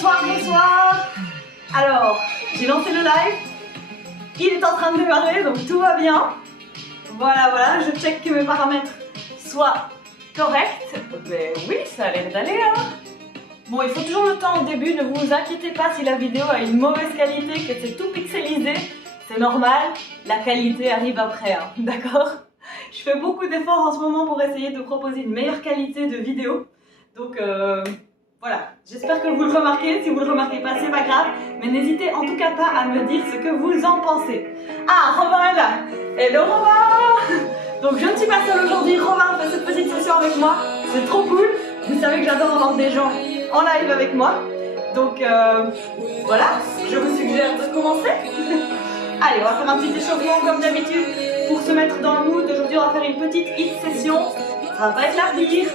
Bonsoir, bonsoir. Alors, j'ai lancé le live. Il est en train de démarrer, donc tout va bien. Voilà, voilà, je check que mes paramètres soient corrects. Mais oui, ça a l'air d'aller, hein. Bon, il faut toujours le temps au début, ne vous inquiétez pas si la vidéo a une mauvaise qualité, que c'est tout pixelisé. C'est normal, la qualité arrive après, hein, d'accord? Je fais beaucoup d'efforts en ce moment pour essayer de proposer une meilleure qualité de vidéo. Donc voilà, j'espère que vous le remarquez. Si vous le remarquez pas, c'est pas grave. Mais n'hésitez en tout cas pas à me dire ce que vous en pensez. Ah, Romain est là. Hello Romain. Donc je ne suis pas seule aujourd'hui, Romain fait cette petite session avec moi. C'est trop cool. Vous savez que j'adore avoir des gens en live avec moi. Donc voilà, je vous suggère de commencer. Allez, on va faire un petit échauffement comme d'habitude pour se mettre dans le mood. Aujourd'hui, on va faire une petite hit session. Ça va pas être la pire.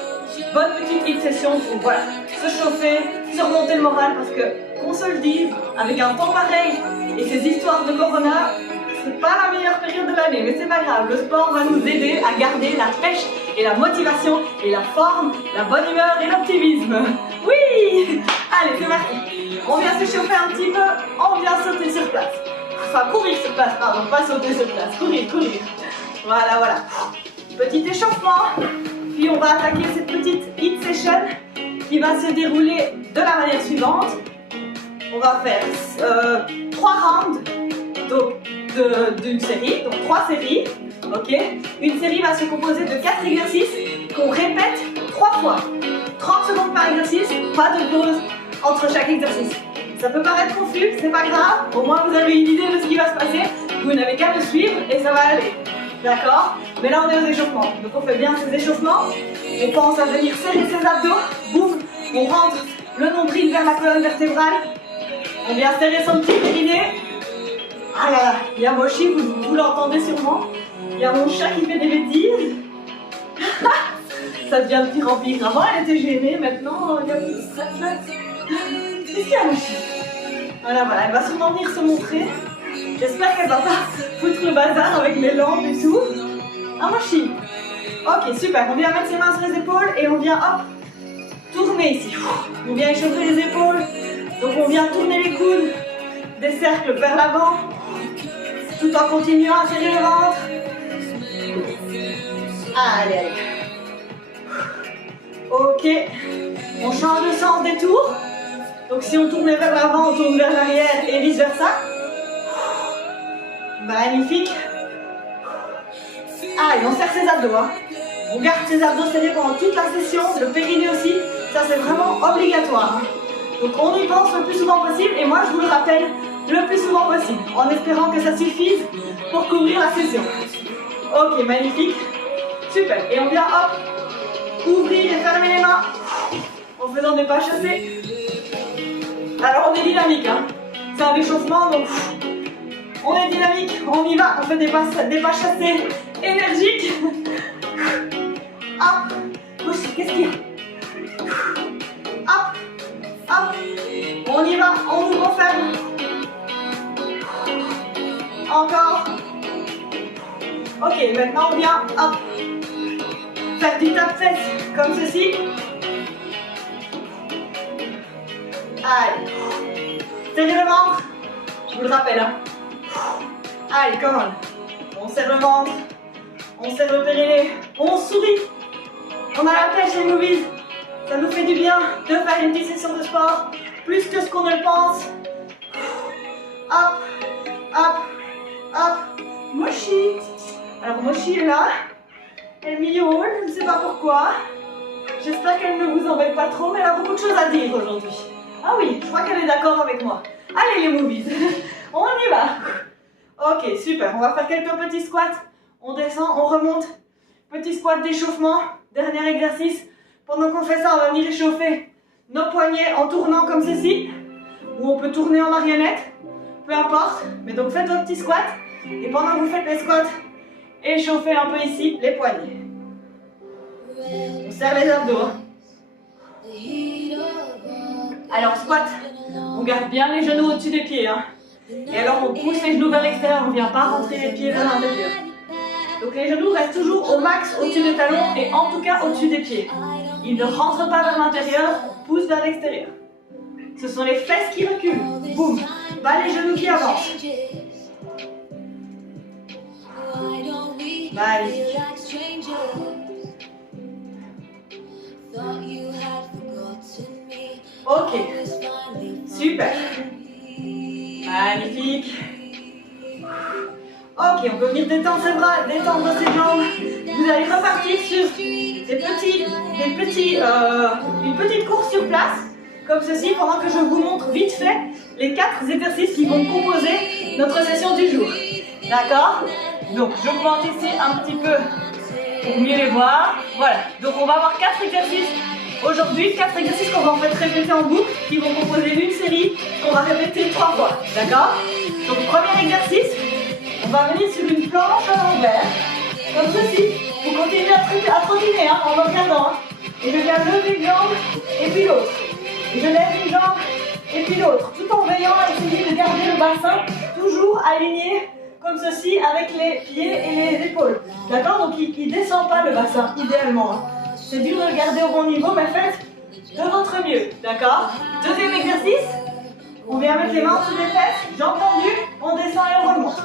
Bonne petite hit session pour voilà, se chauffer, se remonter le moral parce que, qu'on se le dise, avec un temps pareil et ces histoires de Corona, c'est pas la meilleure période de l'année, mais c'est pas grave. Le sport va nous aider à garder la pêche et la motivation et la forme, la bonne humeur et l'optimisme. Oui! Allez, c'est parti. On vient se chauffer un petit peu, on vient sauter sur place. Enfin, courir sur place, pardon, pas sauter sur place, courir, courir. Voilà, voilà. Petit échauffement, puis on va attaquer cette petite hit session qui va se dérouler de la manière suivante. On va faire 3 rounds d'une série, donc 3 séries, ok. Une série va se composer de 4 exercices qu'on répète 3 fois. 30 secondes par exercice, pas de pause entre chaque exercice. Ça peut paraître confus, c'est pas grave, au moins vous avez une idée de ce qui va se passer, vous n'avez qu'à me suivre et ça va aller, d'accord? Mais là on est aux échauffements, donc on fait bien ces échauffements, on pense à venir serrer ses abdos, boum, on rentre le nombril vers la colonne vertébrale, on vient serrer son petit périnée. Ah là là, il y a Moshi, vous l'entendez sûrement, il y a mon chat qui fait des bêtises. Ça devient de pire en pire, avant elle était gênée, maintenant il y a plus de ça. Qu'est-ce qu'il y a, Moshi? Voilà, voilà, elle va sûrement venir se montrer. J'espère qu'elle va pas foutre le bazar avec les lampes et tout. Ah, Moshi. Ok, super. On vient mettre ses mains sur les épaules et on vient, hop, tourner ici. On vient échauffer les épaules. Donc on vient tourner les coudes, des cercles vers l'avant, tout en continuant à serrer le ventre. Allez, allez. Ok. On change de sens des tours. Donc si on tournait vers l'avant, on tourne vers l'arrière et vice versa. Magnifique. Ah, et on serre ses abdos. Hein. On garde ses abdos serrés pendant toute la session. Le périnée aussi. Ça, c'est vraiment obligatoire. Hein. Donc on y pense le plus souvent possible. Et moi, je vous le rappelle le plus souvent possible. En espérant que ça suffise pour couvrir la session. Ok, magnifique. Super. Et on vient, hop, ouvrir et fermer les mains. En faisant des pas chassés. Alors on est dynamique, hein. C'est un échauffement, donc on est dynamique, on y va, on fait des pas chassés énergiques. Hop, qu'est-ce qu'il y a? Hop, hop, on y va, on ouvre, on ferme. Encore. Ok, maintenant on vient, hop, faire du tape-fesse comme ceci. Allez, serrez le ventre, je vous le rappelle. Hein. Allez, come on. On serre le ventre, on serre le périnée, on sourit. On a la pêche les movies. Ça nous fait du bien de faire une petite session de sport, plus que ce qu'on ne le pense. Hop, hop, hop. Moshi. Alors Moshi est là, elle miaule, je ne sais pas pourquoi. J'espère qu'elle ne vous embête pas trop, mais elle a beaucoup de choses à dire aujourd'hui. Ah oui, je crois qu'elle est d'accord avec moi. Allez les movies, on y va. Ok, super, on va faire quelques petits squats. On descend, on remonte. Petit squat d'échauffement, dernier exercice. Pendant qu'on fait ça, on va venir réchauffer nos poignets en tournant comme ceci. Ou on peut tourner en marionnette, peu importe. Mais donc faites vos petits squats. Et pendant que vous faites les squats, échauffez un peu ici les poignets. On serre les abdos. Hein. Alors squat, on garde bien les genoux au-dessus des pieds. Hein. Et alors on pousse les genoux vers l'extérieur, on ne vient pas rentrer les pieds vers l'intérieur. Donc les genoux restent toujours au max au-dessus des talons et en tout cas au-dessus des pieds. Ils ne rentrent pas vers l'intérieur, on pousse vers l'extérieur. Ce sont les fesses qui reculent. Boum. Pas les genoux qui avancent. Magnifique. Ok. Super. Magnifique. Ok, on peut venir détendre ses bras, détendre ses jambes. Vous allez repartir sur une petite course sur place, comme ceci, pendant que je vous montre vite fait les 4 exercices qui vont composer notre session du jour. D'accord? Donc, j'augmente ici un petit peu pour mieux les voir. Voilà, donc on va avoir 4 exercices aujourd'hui, 4 exercices qu'on va en fait répéter en boucle, qui vont composer une série qu'on va répéter 3 fois. D'accord? Donc, premier exercice, on va venir sur une planche à l'envers, comme ceci. Vous continuez à trottiner hein, en regardant. Hein. Et je viens lever une jambe et puis l'autre. Et je lève une jambe et puis l'autre. Tout en veillant à essayer de garder le bassin toujours aligné comme ceci avec les pieds et les épaules. D'accord? Donc il ne descend pas le bassin idéalement. Hein. C'est dur de le garder au bon niveau, mais faites de votre mieux. D'accord? Deuxième exercice. On vient mettre les mains sous les fesses, jambes tendues, on descend et on remonte.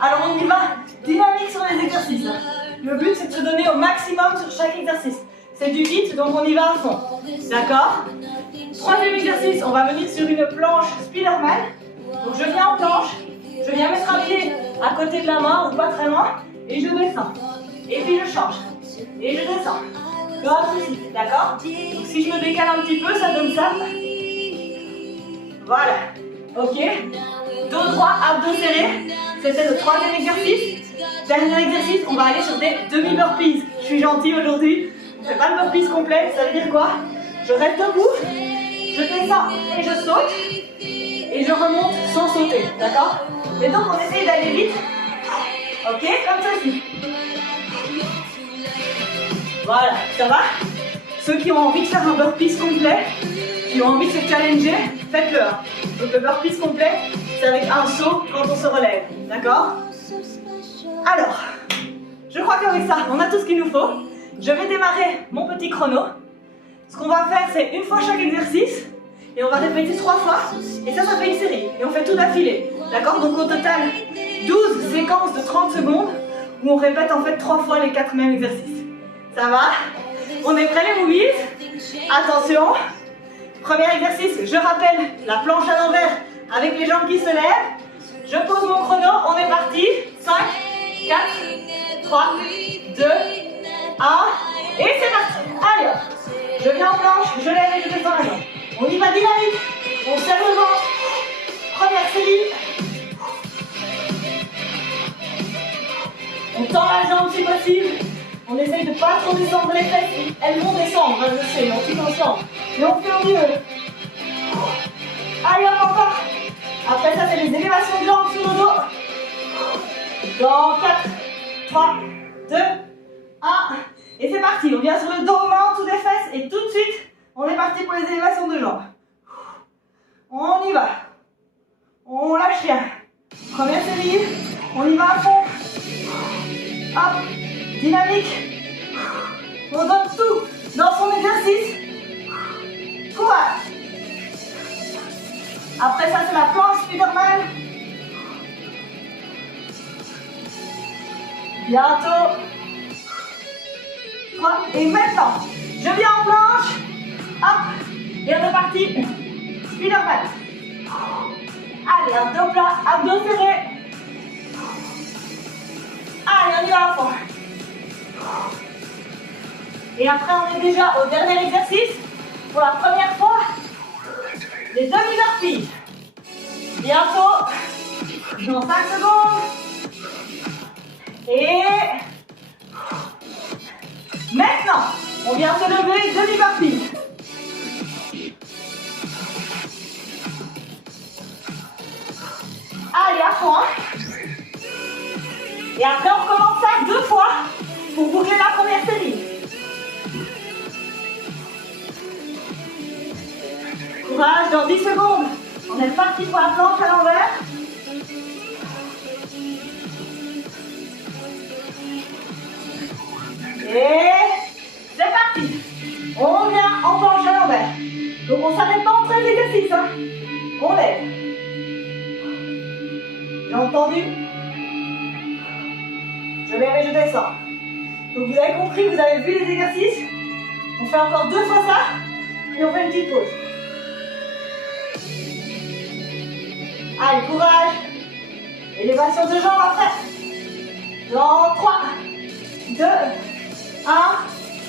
Alors on y va dynamique sur les exercices. Le but c'est de se donner au maximum sur chaque exercice. C'est du vite, donc on y va à fond. D'accord? Troisième exercice, on va venir sur une planche Spiderman. Donc je viens en planche, je viens mettre un pied à côté de la main ou pas très loin, et je descends. Et puis je change. Et je descends. Comme ceci, d'accord? Donc si je me décale un petit peu, ça donne ça. Voilà. Ok? Dos droit, abdos serrés. C'était le troisième exercice. Dernier exercice, on va aller sur des demi-burpees. Je suis gentille aujourd'hui. On ne fait pas le burpees complet. Ça veut dire quoi? Je reste debout, je descends et je saute. Et je remonte sans sauter. D'accord? Et donc on essaye d'aller vite. Ok? Comme ceci. Voilà, ça va? Ceux qui ont envie de faire un burpees complet, qui ont envie de se challenger, faites-le. Donc le burpees complet, c'est avec un saut quand on se relève. D'accord? Alors, je crois qu'avec ça, on a tout ce qu'il nous faut. Je vais démarrer mon petit chrono. Ce qu'on va faire, c'est une fois chaque exercice. Et on va répéter 3 fois. Et ça fait une série. Et on fait tout d'affilée. D'accord? Donc au total, 12 séquences de 30 secondes où on répète en fait 3 fois les 4 mêmes exercices. Ça va? On est prêts les boobies? Attention! Premier exercice, je rappelle la planche à l'envers avec les jambes qui se lèvent. Je pose mon chrono, on est parti. 5, 4, 3, 2, 1. Et c'est parti. Allez hop. Je viens en planche, je lève et je descends la jambe. On y va dynamique. On serre le ventre. Première série. On tend la jambe si possible. On essaye de ne pas trop descendre les fesses. Elles vont descendre, hein, je sais, on tire ensemble. Mais on fait au mieux. Allez hop encore. Après ça, c'est les élévations de jambes sur le dos. Dans 4, 3, 2, 1. Et c'est parti. On vient sur le dos, main en dessous des fesses. Et tout de suite, on est parti pour les élévations de jambes. On y va. On lâche rien. Première série. On y va à fond. Hop. Dynamique. On donne tout dans son exercice. Courage. Après ça, c'est la planche Spiderman. Bientôt. 3. Et maintenant, je viens en planche. Hop. Et on est parti. Spiderman. Allez, un dos plat, abdos serrés. Allez, on y va à fond. Et après, on est déjà au dernier exercice. Pour la première fois, les demi-burpees. Bientôt, dans 5 secondes. Et maintenant, on vient se lever, demi-burpees. Allez, à fond. Et après, on recommence ça 2 fois pour boucler la première série. Courage, dans 10 secondes. On est parti pour la planche à l'envers. Et c'est parti. On vient en planche à l'envers. Donc on ne s'arrête pas entre les exercices. tendu. Je lève et je descends. Donc vous avez compris, vous avez vu les exercices. On fait encore 2 fois ça, puis on fait une petite pause. Allez, courage. Élévation de jambes après. Dans 3, 2, 1.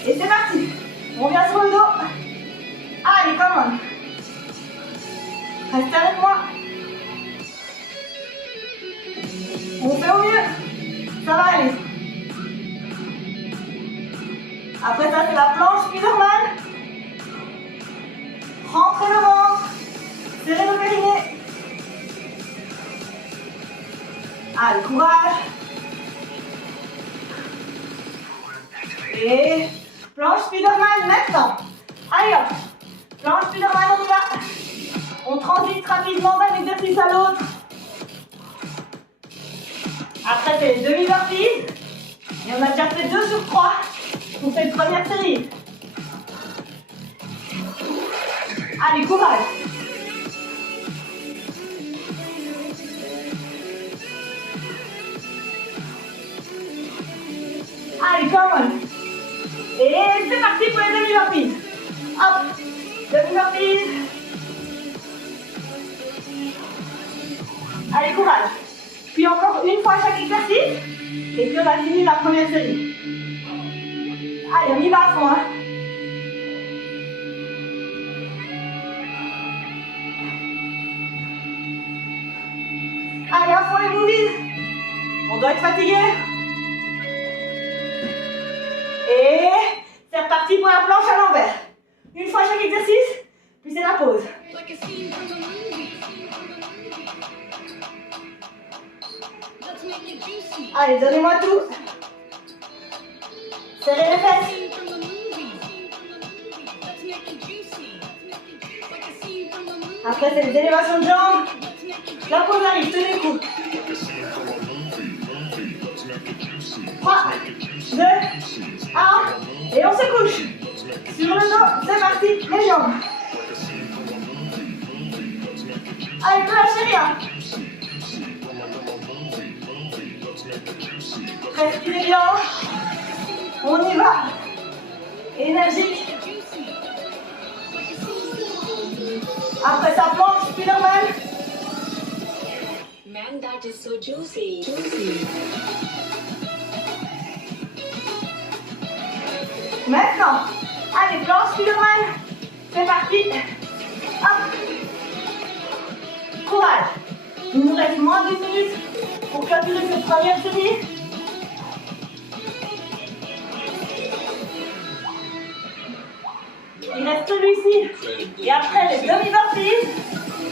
Et c'est parti. On vient sur le dos. Allez, come on. Restez avec moi. On fait au mieux. Ça va aller. Après ça, c'est la planche Spiderman. Rentrez le ventre. Serrez le périnée. Allez, courage. Et planche Spiderman maintenant. Allez hop. Planche Spiderman, on y va. On transite rapidement d'un exercice à l'autre. Après, c'est les demi-burpees. Et on a déjà fait 2 sur 3 pour cette première série. Allez, courage. Allez, come on. Et c'est parti pour les demi-burpees. Hop, demi-burpees. Allez, courage. Puis encore une fois chaque exercice. Et puis on a fini la première série. Allez, on y va à fond, hein. Allez, à fond les movies. On doit être fatigué. Et c'est reparti pour la planche à l'envers. Une fois chaque exercice, puis c'est la pause. Allez, donnez-moi tout. Serrez les fesses. Après, c'est les élévations de jambes. La pause arrive, tenez le coup. 3, 2, 1. Et on se couche. Sur le dos, c'est parti, les jambes. Allez, ne lâchez rien. Respirez bien. On y va. Énergique. Après ça planche, Spiderman. Man, that is so juicy. Maintenant, allez, planche, Spiderman. C'est parti. Hop. Courage. Il nous reste moins d'1 minute pour clôturer cette première série. Il reste celui-ci. Et après les demi-burpees,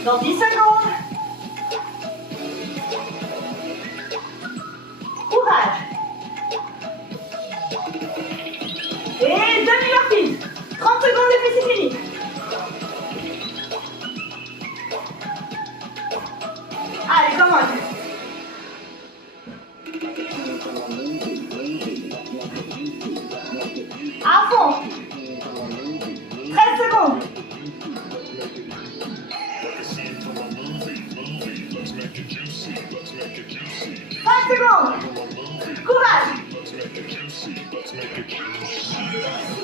dans 10 secondes. Courage. Et demi-burpees. 30 secondes et puis c'est fini. Allez, come on. À fond. 13 secondes. 5 secondes. Courage.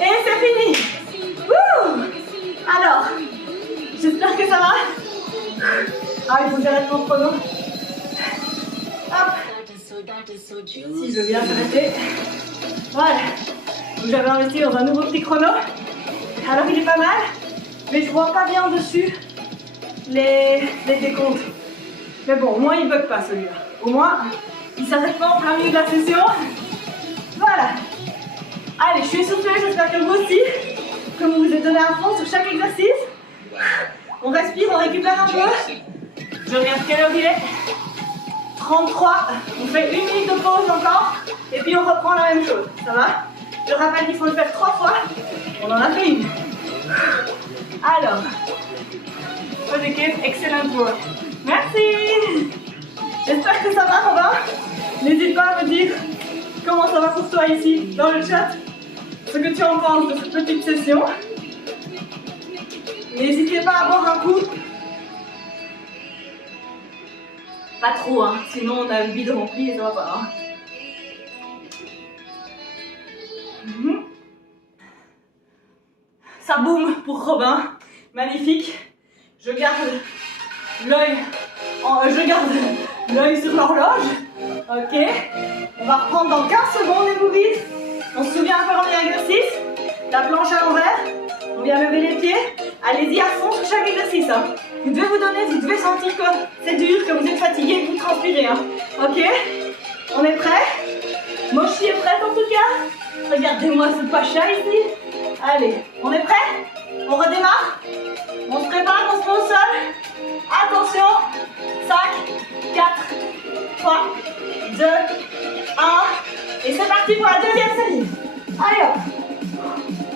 Et c'est fini. Wouh. Alors, j'espère que ça va. Ah, il faut que j'arrête mon chrono. Hop. Si je veux bien s'arrêter. Voilà. Donc j'avais investi dans un nouveau petit chrono. Alors il est pas mal, mais je vois pas bien dessus les décomptes. Mais bon, au moins il bug pas celui-là. Au moins, il s'arrête pas en plein milieu de la session. Voilà. Allez, je suis essoufflée, j'espère que vous aussi. Comme vous vous êtes donné à fond sur chaque exercice. On respire, on récupère un peu. Je regarde quelle heure il est. 33. On fait 1 minute de pause encore. Et puis on reprend la même chose. Ça va? Je rappelle qu'il faut le faire 3 fois. On en a fait une. Alors. Bonne équipe, excellent work. Merci. J'espère que ça va, Robin. N'hésite pas à me dire comment ça va pour toi ici, dans le chat. Ce que tu en penses de cette petite session. N'hésitez pas à boire un coup. Pas trop, hein, sinon on a le bide rempli et ça va pas. Hein. Ça boum pour Robin, magnifique. Je garde l'œil sur l'horloge. Ok, on va reprendre dans 15 secondes les boobies. On se souvient un peu premier exercice. La planche à l'envers, on vient lever les pieds. Allez-y à fond sur chaque exercice. Hein. Vous devez vous donner, vous devez sentir que c'est dur, que vous êtes fatigué, que vous transpirez. Hein. Ok, on est prêt? Mochi est prête en tout cas. Regardez-moi ce pacha ici. Allez, on est prêt? On redémarre? On se prépare, on se met au sol. Attention, 5, 4, 3, 2, 1. Et c'est parti pour la deuxième série. Allez hop.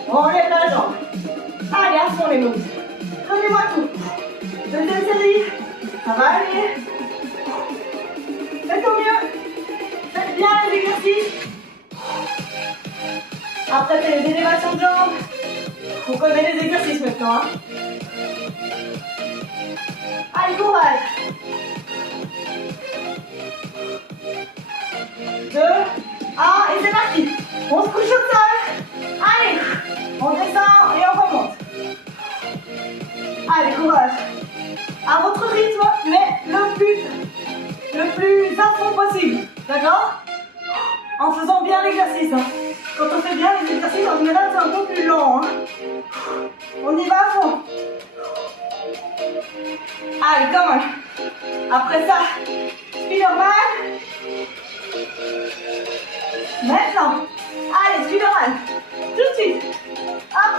On lève la jambe. Allez, à fond les moves. Donnez-moi tout. Deuxième série. Ça va aller. Faites au mieux. Faites bien les exercices. Après, c'est les élévations de jambes. On connaît les exercices maintenant. Hein. Allez, courage. 2, 1, et c'est parti. On se couche au sol. Allez, on descend et on remonte. Allez, courage. À votre rythme, mais le plus à fond possible. D'accord? En faisant bien l'exercice. Hein. Quand on fait bien les exercices, en général, c'est un peu plus lent. Hein. On y va à fond. Allez, come on. Après ça, Spiderman. Maintenant, allez, Spiderman. Tout de suite. Hop.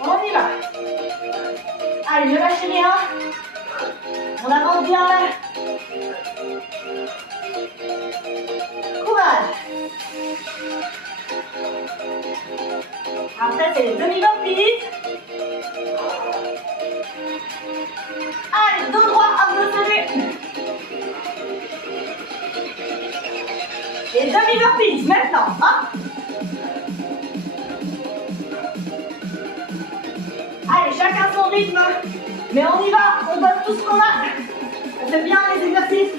On y va. Allez, ne lâchez rien. On avance bien là. Courage. Après, c'est les demi-burpees. Allez, dos droit, abdos serrés. Et demi-burpees, maintenant. Hop. Allez, chacun son rythme. Mais on y va, on donne tout ce qu'on a. On fait bien les exercices.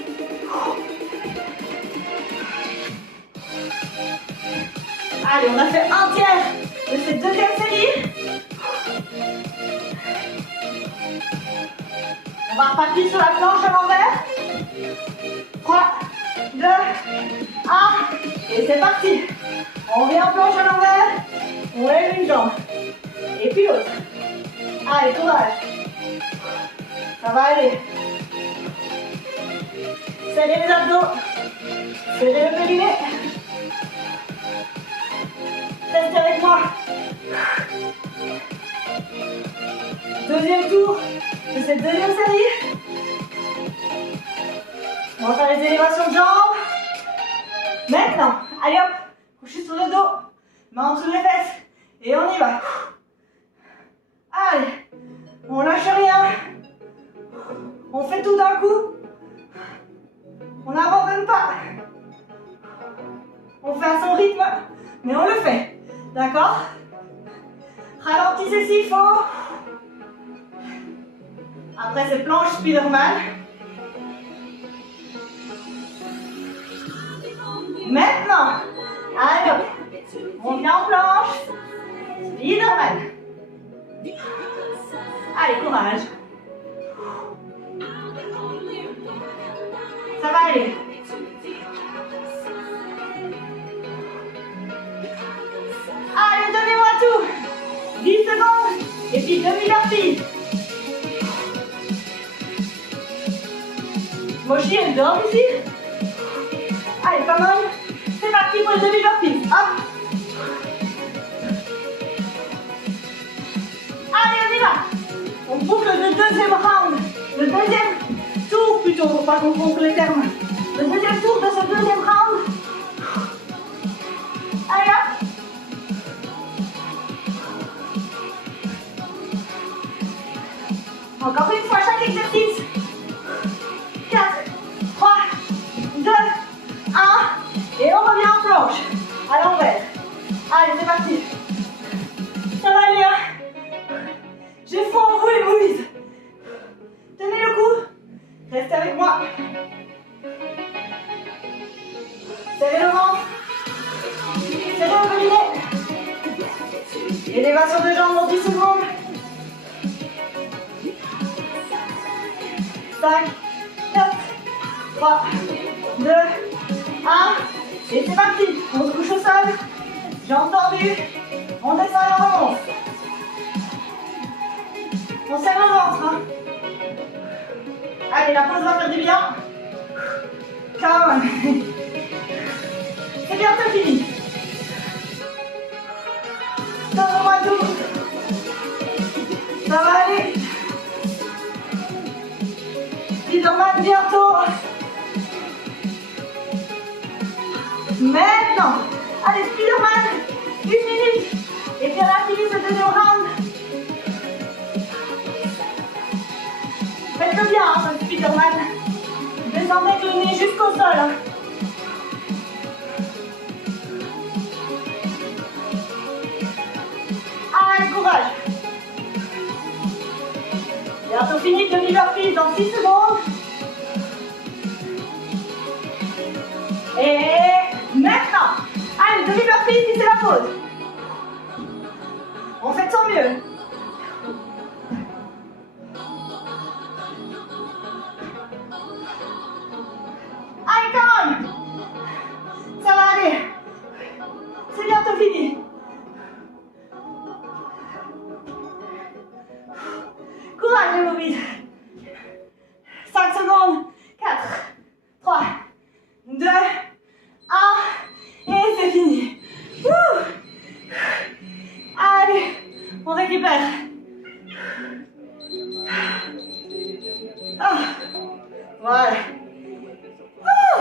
Allez, on a fait un tiers de cette deuxième série. On va repartir sur la planche à l'envers. 3, 2, 1. Et c'est parti. On vient en planche à l'envers. On lève une jambe. Et puis l'autre. Allez, courage. Ça va aller. Serrez les abdos. Serrez le périnée. Restez avec moi. Deuxième tour de cette deuxième série. On va faire les élévations de jambes. Maintenant, allez hop, couchez sur le dos, main en dessous des fesses. Et on y va. Allez, on lâche rien. On fait tout d'un coup. On n'abandonne pas. On fait à son rythme, mais on le fait. D'accord? Ralentissez s'il faut. Après, c'est planche Spiderman. Maintenant, allez hop, on vient en planche. Spiderman. Allez, courage. Ça va aller. Allez, donnez-moi tout. 10 secondes. Et puis demi-burpee. Mochi, elle dort ici. Allez, pas mal. C'est parti pour le demi-burpee. Hop. Allez, on y va. On boucle le deuxième round. Le deuxième tour plutôt, pour pas confondre les termes. Le deuxième tour de ce deuxième round. Allez, hop. Encore une fois, chaque exercice. 4, 3, 2, 1. Et on revient en planche. À l'envers. Allez, c'est parti. Ça va aller, hein? J'ai foi en vous, les boobies. Tenez le coup. Restez avec moi. 5, 4, 3, 2, 1. Et c'est parti. On se couche au sol. J'ai entendu. On descend et on remonte. On serre le ventre. Hein. Allez, la pause va faire du bien. Come on. C'est bientôt fini. Donne-moi tout. Ça va aller. Spiderman bientôt. Maintenant. Allez, Spiderman. 1 minute. Et puis on a fini ce deuxième round. Faites-le bien, hein, ce Spiderman. Descendez le nez jusqu'au sol. Allez, courage. Bientôt fini, demi-burpees dans 6 secondes. Et maintenant. Allez, demi-burpees, puis c'est la pause. On fait de son mieux. Allez, come on. Ça va aller. C'est bientôt fini. Courage, les mobiles. 5 secondes. 4, 3, 2, 1. Et c'est fini. Ouh. Allez, on récupère. Ah. Voilà. Ouh.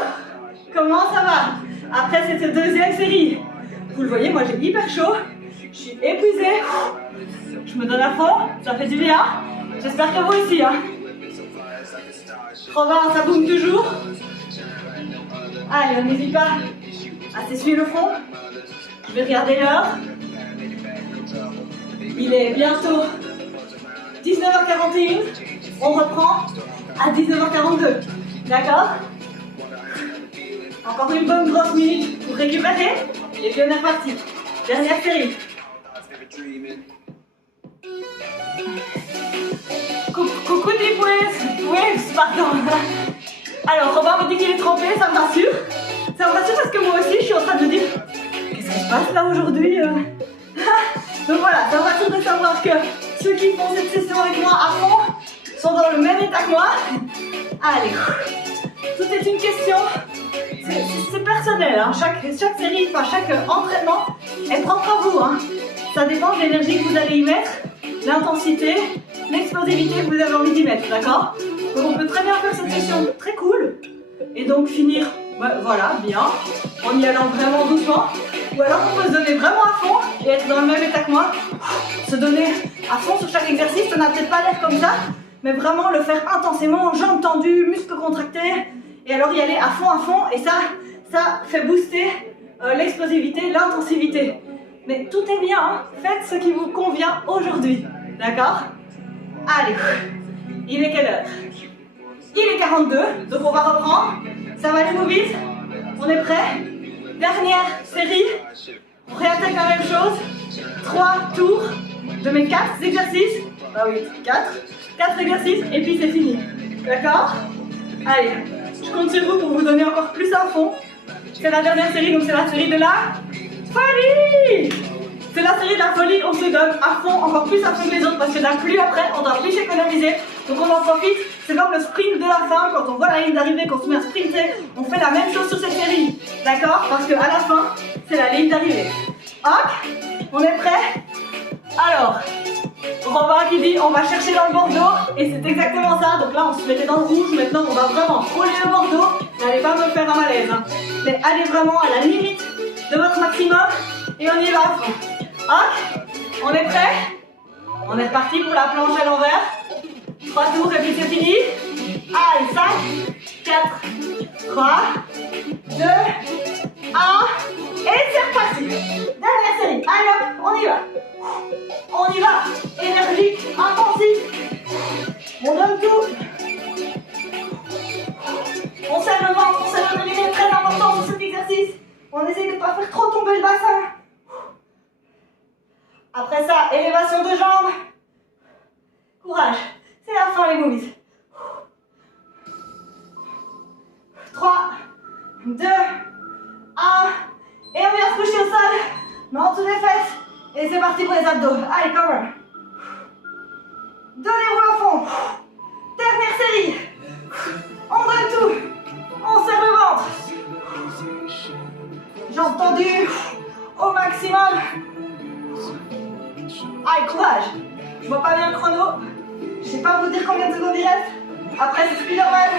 Comment ça va? Après cette deuxième série. Vous le voyez, moi j'ai hyper chaud. Je suis épuisée. Je me donne à fond. Ça fait du bien. J'espère que vous aussi. Hein. 80, ça bouge toujours. Allez, on n'hésite pas à s'essuyer le front. Je vais regarder l'heure. Il est bientôt 19h41. On reprend à 19h42. D'accord? Encore une bonne grosse minute pour récupérer. Et puis on est reparti. Dernière série. Coucou Deep Waves, pardon. Alors Robin me dit qu'il est trempé, ça me rassure. Ça me rassure parce que moi aussi je suis en train de me dire qu'est-ce qui se passe là aujourd'hui. Donc voilà, ça me rassure de savoir que ceux qui font cette session avec moi à fond sont dans le même état que moi. Allez, tout est une question, c'est personnel, hein. Chaque série, enfin chaque entraînement est propre à vous. Hein. Ça dépend de l'énergie que vous allez y mettre, l'intensité, l'explosivité que vous avez envie d'y mettre, d'accord? Donc on peut très bien faire cette session très cool et donc finir, voilà, bien, en y allant vraiment doucement. Ou alors on peut se donner vraiment à fond et être dans le même état que moi. Se donner à fond sur chaque exercice, ça n'a peut-être pas l'air comme ça, mais vraiment le faire intensément, jambes tendues, muscles contractés, et alors y aller à fond, et ça fait booster l'explosivité, l'intensivité. Mais tout est bien, hein. Faites ce qui vous convient aujourd'hui, d'accord? Allez, il est quelle heure? Il est 42, donc on va reprendre. Ça va les movies? On est prêts? Dernière série, on réattaque la même chose. 3 tours de mes 4 exercices. Ah oui, 4 exercices et puis c'est fini. D'accord? Allez, je compte sur vous pour vous donner encore plus à fond. C'est la dernière série, donc c'est la série de la folie! C'est la série de la folie, on se donne à fond, encore plus à fond que les autres parce qu'il n'y en a plus après, on doit plus s'économiser. Donc on en profite, c'est comme le sprint de la fin, quand on voit la ligne d'arrivée, qu'on se met à sprinter, on fait la même chose sur cette série. D'accord? Parce qu'à la fin, c'est la ligne d'arrivée. Ok? On est prêts? Alors, Robin qui dit on va chercher dans le Bordeaux, et c'est exactement ça. Donc là on se mettait dans le rouge, maintenant on va vraiment frôler le Bordeaux. N'allez pas me faire un malaise, hein. Mais allez vraiment à la limite de votre maximum, et on y va à fond. Ok? On est prêts? On est reparti pour la planche à l'envers. 3 tours et puis c'est fini. Allez, 5, 4, 3, 2, 1. Et c'est reparti. Dernière série. Allez hop, on y va. On y va. Énergique, intensif. On donne tout. On serre le ventre, on serre le périnée, très important sur cet exercice. On essaye de ne pas faire trop tomber le bassin. Après ça, élévation de jambes. Courage. C'est la fin les movies. 2, 1. Et on vient se coucher au sol. Main en dessous des fesses. Et c'est parti pour les abdos. Allez, come on. Donnez-vous à fond. Dernière série. On donne tout. On serre le ventre. Jambes tendues au maximum. Allez, courage. Je vois pas bien le chrono. Je sais pas vous dire combien de secondes il reste. Après, c'est Spider-Man.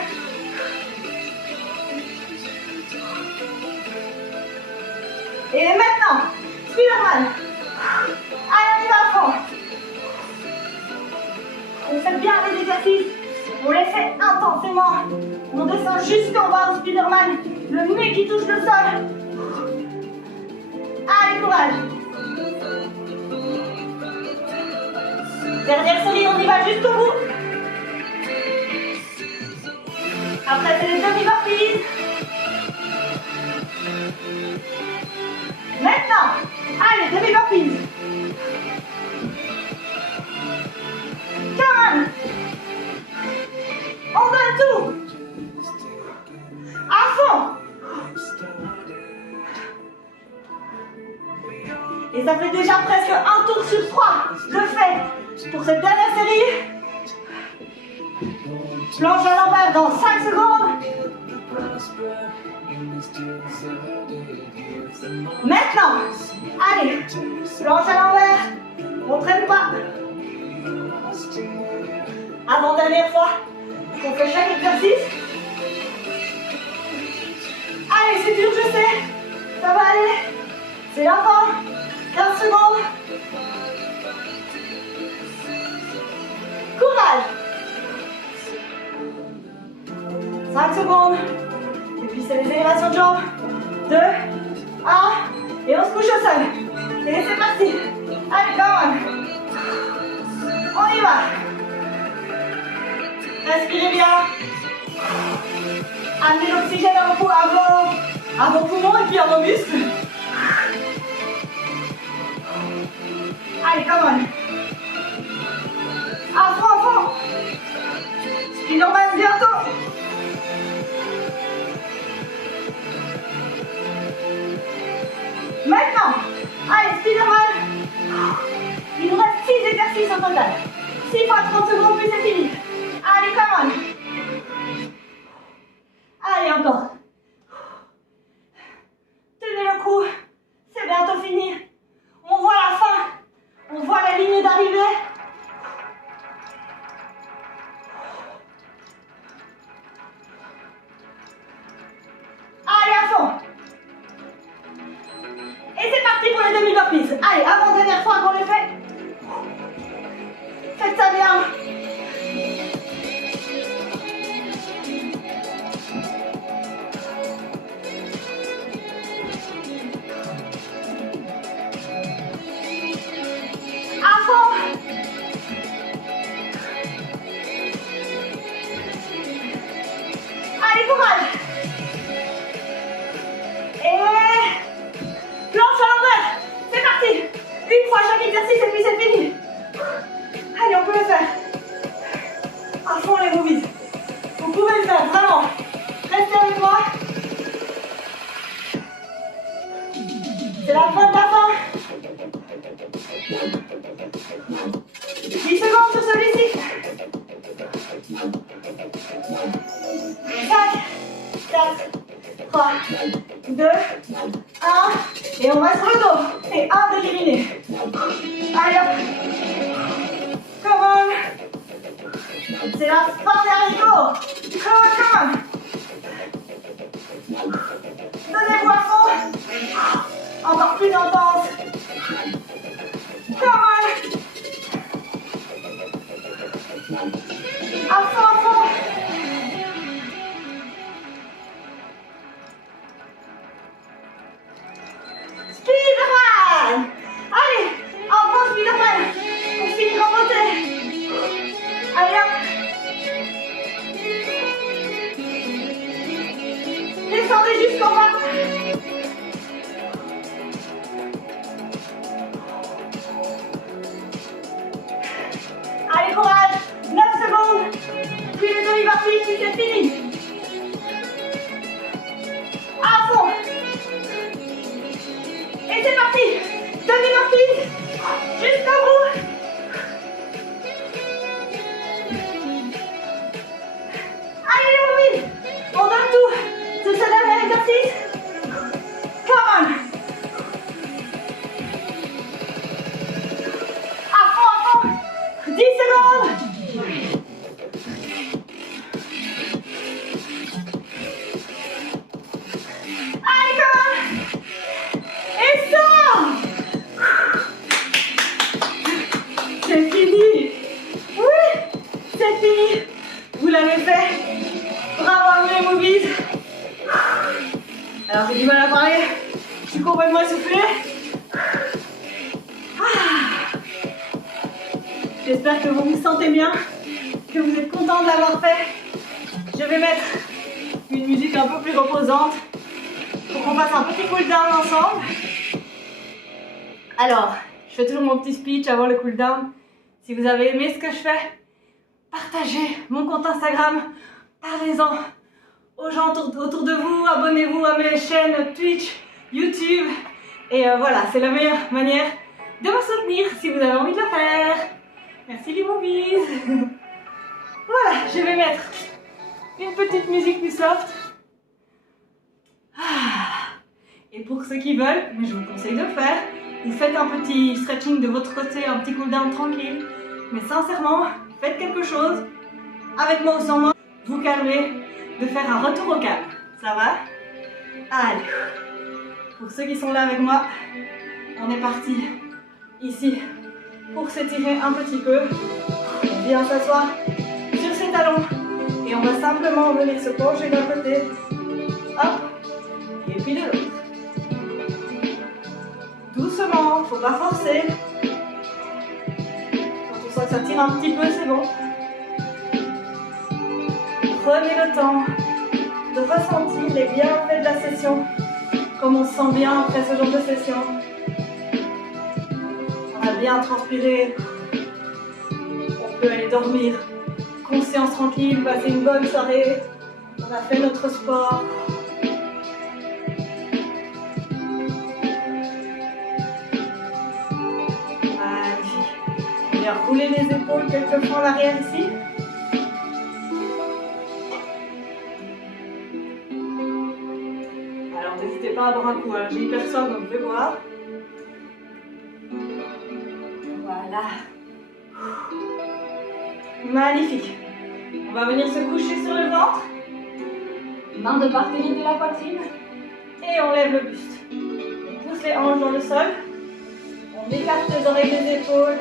Et maintenant, Spider-Man. Allez, on y va à fond. On fait bien les exercices. On les fait intensément. On descend jusqu'en bas au Spider-Man. Le nez qui touche le sol. Allez, courage. Dernière série, on y va jusqu'au bout. Après, c'est les demi-burpees. Maintenant, allez, demi-burpees. Come on. On donne tout. À fond. Et ça fait déjà presque un tour sur 3 de fait pour cette dernière série. Planche à l'envers dans 5 secondes. Maintenant, allez, planche à l'envers. On ne traîne pas. Avant-dernière fois qu'on fait chaque exercice. Allez, c'est dur, je sais. Ça va aller. C'est la fin. 15 secondes. Courage. 5 secondes. Et puis c'est les élévations de jambes. 2, 1. Et on se couche au sol. Et c'est parti. Allez, come on. On y va. Respirez bien. Amenez l'oxygène à vos poumons et puis à vos muscles. Allez, come on. À fond, à fond. Spider-Man bientôt. Maintenant, allez, Spider-Man. Il nous reste 6 exercices au total. 6 fois 30 secondes, puis c'est fini. Allez, come on. Allez, encore. Tenez le coup. C'est bientôt fini. On voit la fin. On voit la ligne d'arrivée. Allez, à fond. Et c'est parti pour les demi-burpees. Allez, avant-dernière fois qu'on les fait. Faites ça bien. À fond. Allez, courage. Et planche à l'envers. C'est parti. Une fois chaque exercice et puis c'est fini. Allez, on peut le faire. À fond les movies. Vous pouvez le faire, vraiment. Restez avec moi. C'est la fin de la fin. 10 secondes sur celui-ci. 5, 4, 3, 2, 1. Et on va sur le dos. Et un de l'éliminer. Allez hop. Come on. C'est la fin des haricots. Come on, come on. Donnez-vous à fond. Encore plus intense. Come on. À fond, à fond. Spider-Man. Allez, en bon Spider-Man. On finit en beauté. Allez hop. Descendez jusqu'en bas. Allez, courage. 9 secondes. Puis les demi-burpees, puis c'est fini. partie. Vous l'avez fait. Bravo à vous les movies. Alors j'ai du mal à parler. Je suis complètement essoufflée. J'espère que vous vous sentez bien, que vous êtes content de l'avoir fait. Je vais mettre une musique un peu plus reposante pour qu'on fasse un petit cool down ensemble. Alors, je fais toujours mon petit speech avant le cool down. Si vous avez aimé ce que je fais, partagez mon compte Instagram, parlez-en aux gens autour de vous, abonnez-vous à mes chaînes Twitch, YouTube. Et voilà, c'est la meilleure manière de me soutenir si vous avez envie de le faire. Merci les movies. Voilà, je vais mettre une petite musique plus soft. Et pour ceux qui veulent, mais je vous conseille de le faire, vous faites un petit stretching de votre côté, un petit cool down tranquille. Mais sincèrement, faites quelque chose, avec moi ou sans moi, vous calmez, de faire un retour au calme. Ça va? Allez. Pour ceux qui sont là avec moi, on est parti ici pour s'étirer un petit peu. Bien s'asseoir sur ses talons. Et on va simplement venir se pencher d'un côté. Hop. Et puis de l'autre. Doucement, faut pas forcer. Quand on sent que ça tire un petit peu, c'est bon. Prenez le temps de ressentir les bienfaits de la session. Comme on se sent bien après ce genre de session. On a bien transpiré. On peut aller dormir. Conscience tranquille, passer une bonne soirée. On a fait notre sport. Magnifique. On vient rouler les épaules quelques fois en arrière ici. Alors n'hésitez pas à boire un coup, hein. J'ai hyper soif donc je vais boire. Voilà. Magnifique. On va venir se coucher sur le ventre. Main de part et d'autre de la poitrine. Et on lève le buste. On pousse les hanches dans le sol. On écarte les oreilles des épaules.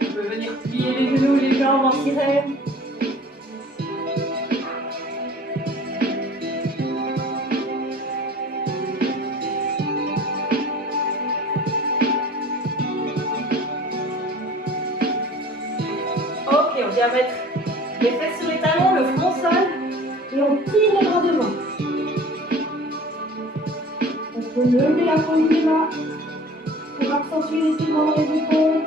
On peut venir plier les genoux, les jambes en sirène. Ok, on vient mettre les fesses sur les talons, le front au sol. Et on tire les bras devant. On peut lever la paume des mains pour accentuer l'étirement dans les épaules.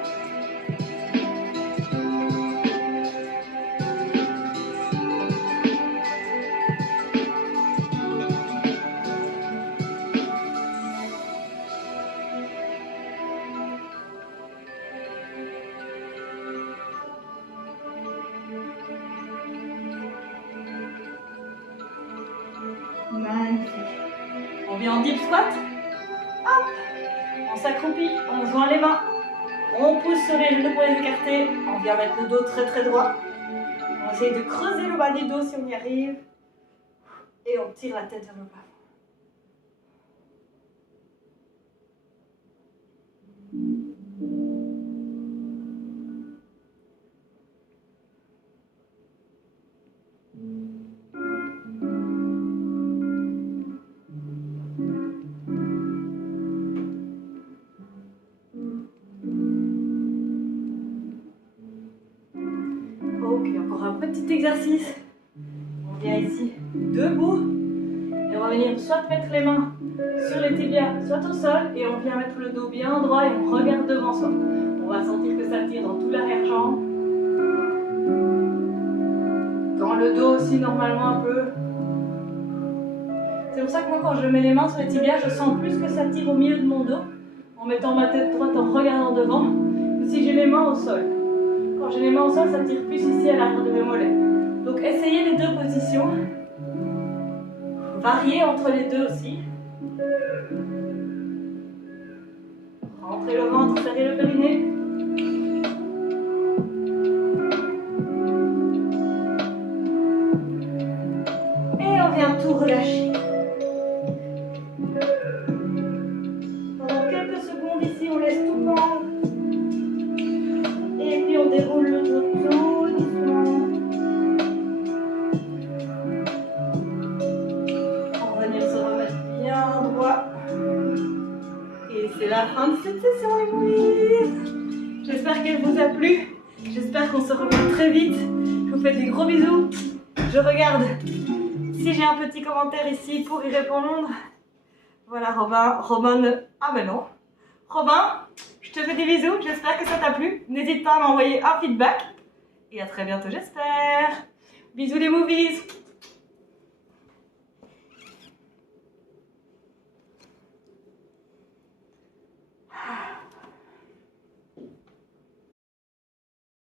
Magnifique. On vient en deep squat. Hop. On s'accroupit, on joint les mains. On pousse sur les genoux pour les écarter. On vient mettre le dos très très droit. On essaye de creuser le bas du dos si on y arrive. Et on tire la tête vers le bas. Ok, encore un petit exercice. On vient ici debout. Et on va venir soit mettre les mains sur les tibias, soit au sol. Et on vient mettre le dos bien droit et on regarde devant soi. On va sentir que ça tire dans tout l'arrière-jambe. Dans le dos aussi, normalement un peu. C'est pour ça que moi, quand je mets les mains sur les tibias, je sens plus que ça tire au milieu de mon dos. En mettant ma tête droite, en regardant devant. Que si j'ai les mains au sol. Quand j'ai les mains au sol, ça tire plus ici à l'arrière de mes mollets. Donc essayez les deux positions. Variez entre les deux aussi. Rentrez le ventre, serrez le périnée. Et on vient tout relâcher. Pendant quelques secondes ici, on laisse laisse tout pendre. Et puis on déroule le dos tout doucement. On va venir se remettre bien droit. Et c'est la fin de cette session les movies. J'espère qu'elle vous a plu. J'espère qu'on se revoit très vite. Je vous fais des gros bisous. Je regarde si j'ai un petit commentaire ici pour y répondre. Voilà Robin ah ben non. Robin, je te fais des bisous. J'espère que ça t'a plu. N'hésite pas à m'envoyer un feedback. Et à très bientôt j'espère. Bisous les movies.